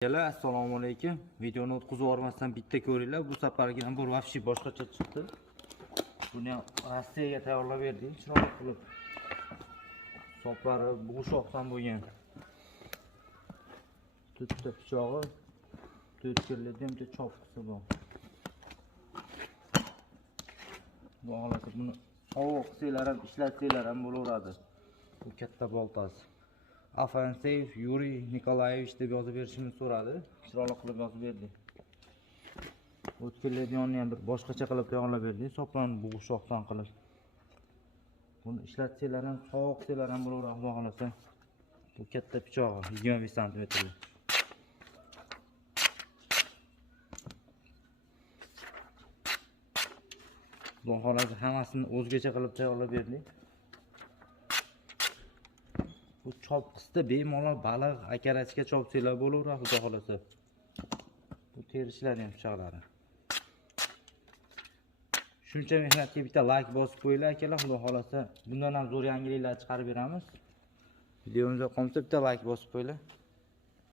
Assalomu alaykum. Videoni o'tkazib yubormasdan bitta ko'ringlar. Bu safargi ham bir vafshi boshqacha chiqdi. Buni Rossiyaga tayyorlab berdik. Chiroyli qilib. Soplari bo'shoqdan bo'lgan. Tutda pichog'i, to'tkirli bitta chopqisi bor. Bu holatda buni sovuq qilsalar ham, ishlatsanglar ham bo'laveradi. Bu katta boltasi. Afanseyev Yuriy Nikolayevich deb yozib berishimni so'radi. Chiroyli qilib yozib berdik. O'tkirlarni yonni ham bir boshqacha qilib tayyorlab berdik. Soplan bo'shoqdan qilib. Buni ishlatsanglar ham, sovuq qilsalar ham bo'laveradi, xudo xolasa. Bu katta pichog'i 25 sm. Bu holatda hammasini o'zgacha qilib tayyorlab berdik. Bu chopqisda bemalol baliq, akarachga chopsanglar bo'laveradi, xudo xolasa. Bu terishlarni ham pichoqlari. Shuncha mehnatga bitta like bosib qo'yinglar akalar, xudo xolasa. Bundan ham zo'r yangiliklar chiqarib beramiz. Videomiz yoqqansa bitta like bosib qo'yinglar.